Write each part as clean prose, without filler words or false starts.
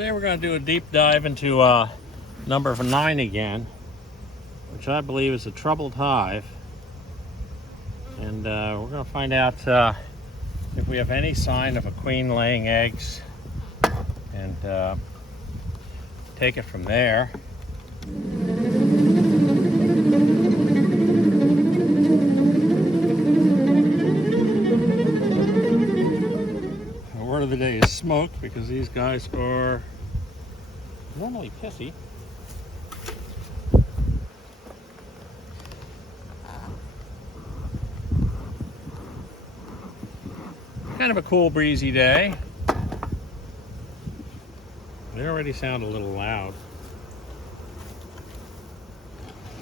Today we're going to do a deep dive into number 9 again, which I believe is a troubled hive. And we're going to find out if we have any sign of a queen laying eggs and take it from there. The word of the day is smoke, because these guys are normally pissy. Kind of a cool breezy day. They already sound a little loud.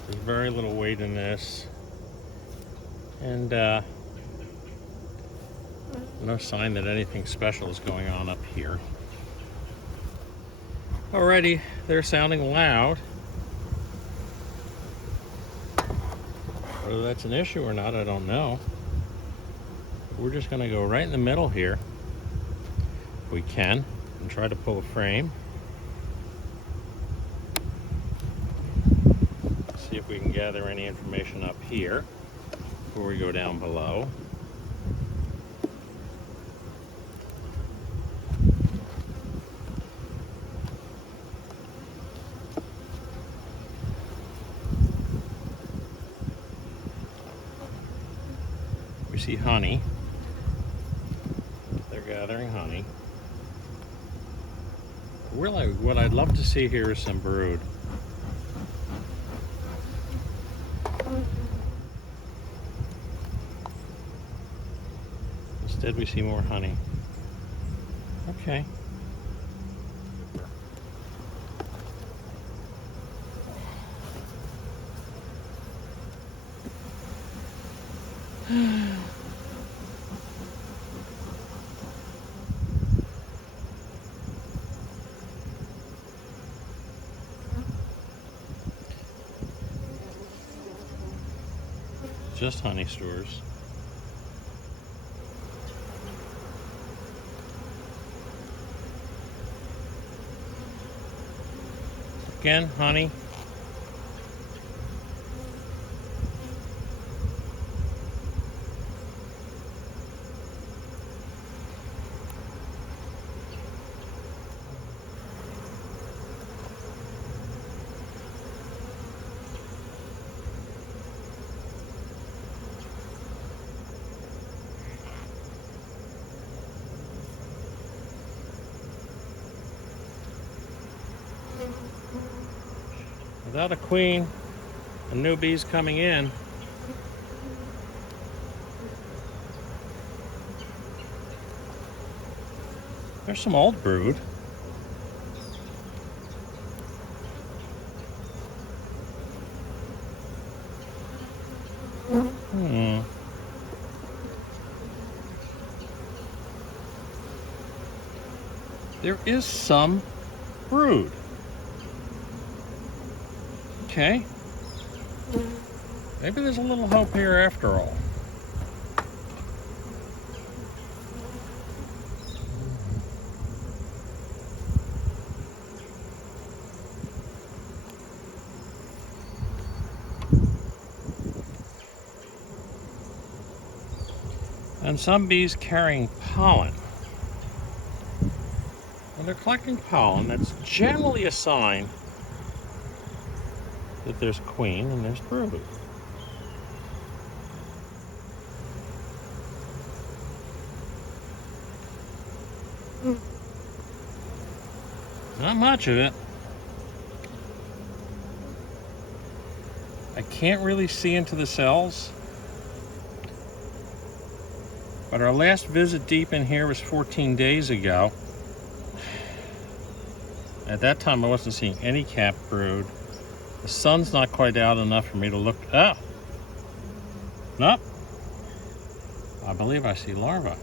There's very little weight in this, and no sign that anything special is going on up here. Already, they're sounding loud. Whether that's an issue or not, I don't know. We're just going to go right in the middle here, if we can, and try to pull a frame. See if we can gather any information up here before we go down below. We see honey. They're gathering honey. Really, what I'd love to see here is some brood. Instead, we see more honey. Okay. Just honey stores. Again, honey. Without a queen and new bees coming in, there's some old brood. There is some brood. Okay. Maybe there's a little hope here after all. And some bees carrying pollen. When they're collecting pollen, that's generally a sign that there's queen and there's brood. Not much of it. I can't really see into the cells, but our last visit deep in here was 14 days ago. At that time, I wasn't seeing any cap brood. The sun's not quite out enough for me to look. Oh! Nope. I believe I see larvae.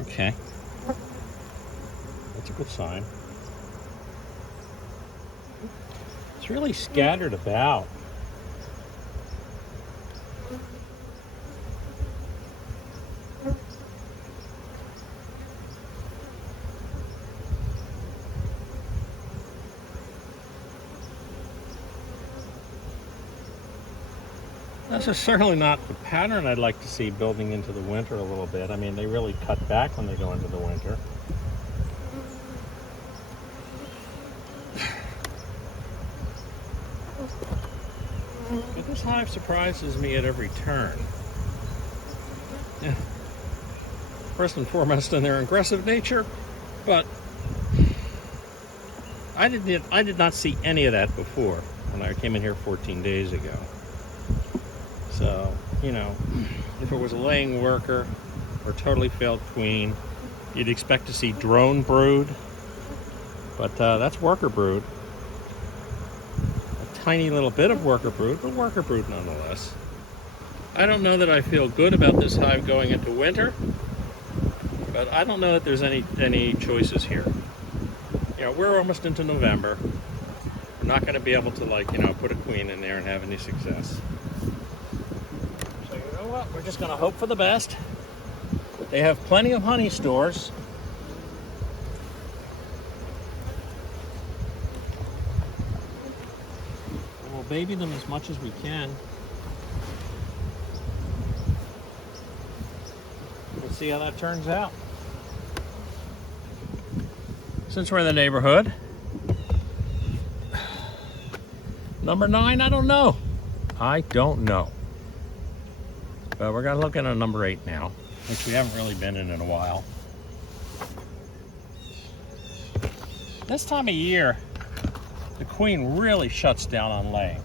Okay. That's a good sign. It's really scattered about. This is certainly not the pattern I'd like to see building into the winter a little bit. I mean, they really cut back when they go into the winter. But this hive surprises me at every turn. Yeah. First and foremost in their aggressive nature, but I did not see any of that before when I came in here 14 days ago. So, you know, if it was a laying worker or totally failed queen, you'd expect to see drone brood, but that's worker brood. A tiny little bit of worker brood, but worker brood nonetheless. I don't know that I feel good about this hive going into winter, but I don't know that there's any choices here. You know, we're almost into November. We're not going to be able to, like, you know, put a queen in there and have any success. So you know what? We're just going to hope for the best. They have plenty of honey stores. We'll baby them as much as we can. We'll see how that turns out. Since we're in the neighborhood, number 9, I don't know. I don't know. But we're gonna look at a number 8 now, which we haven't really been in a while. This time of year, the queen really shuts down on laying.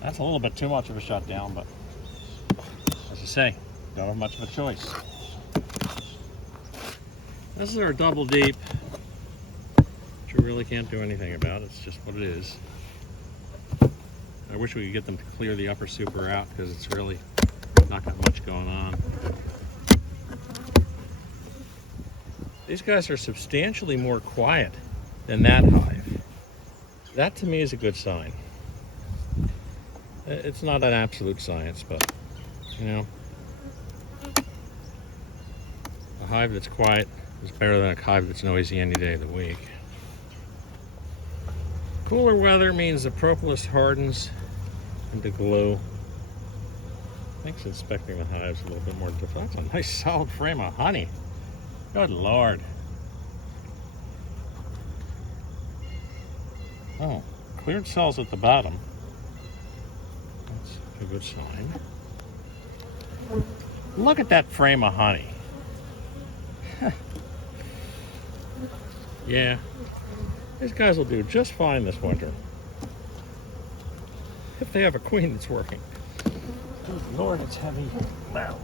That's a little bit too much of a shutdown, but as I say, don't have much of a choice. This is our double deep, which we really can't do anything about. It's just what it is. I wish we could get them to clear the upper super out because it's really not got much going on. These guys are substantially more quiet than that hive. That to me is a good sign. It's not an absolute science, but you know, a hive that's quiet is better than a hive that's noisy any day of the week. Cooler weather means the propolis hardens into glue. Makes inspecting the hives a little bit more difficult. That's a nice solid frame of honey. Good Lord. Oh, cleared cells at the bottom. That's a good sign. Look at that frame of honey. Yeah, these guys will do just fine this winter. If they have a queen that's working. Good Lord, it's heavy. Wow.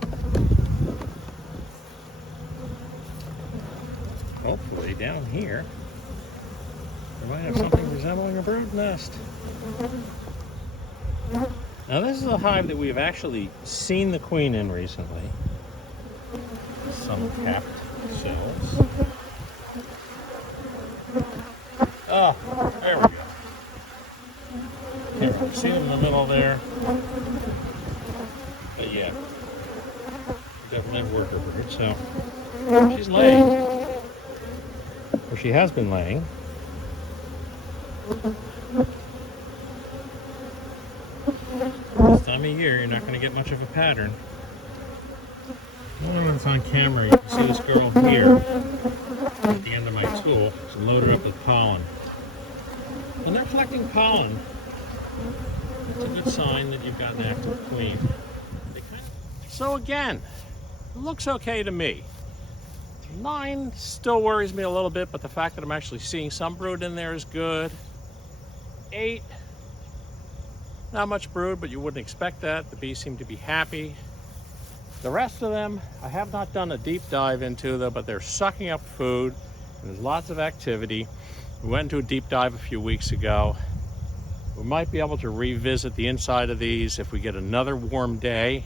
Hopefully down here, we might have something resembling a brood nest. Now this is a hive that we've actually seen the queen in recently. Some capped cells. Oh, there we go. Here, see them in the middle there? But yeah, definitely have worker brood. So she's laying, or she has been laying. This time of year, you're not going to get much of a pattern. I don't know if it's on camera. You can see this girl here at the end of my tool. It's loaded up with pollen. When they're collecting pollen, it's a good sign that you've got an active queen. So again, it looks okay to me. 9 still worries me a little bit, but the fact that I'm actually seeing some brood in there is good. 8, not much brood, but you wouldn't expect that. The bees seem to be happy. The rest of them, I have not done a deep dive into them, but they're sucking up food, and there's lots of activity. We went into a deep dive a few weeks ago. We might be able to revisit the inside of these if we get another warm day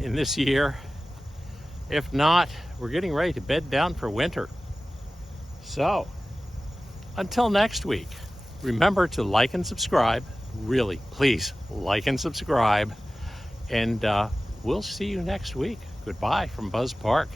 in this year. If not, we're getting ready to bed down for winter. So, until next week, remember to like and subscribe. Really, please like and subscribe. And we'll see you next week. Goodbye from Buzz Park.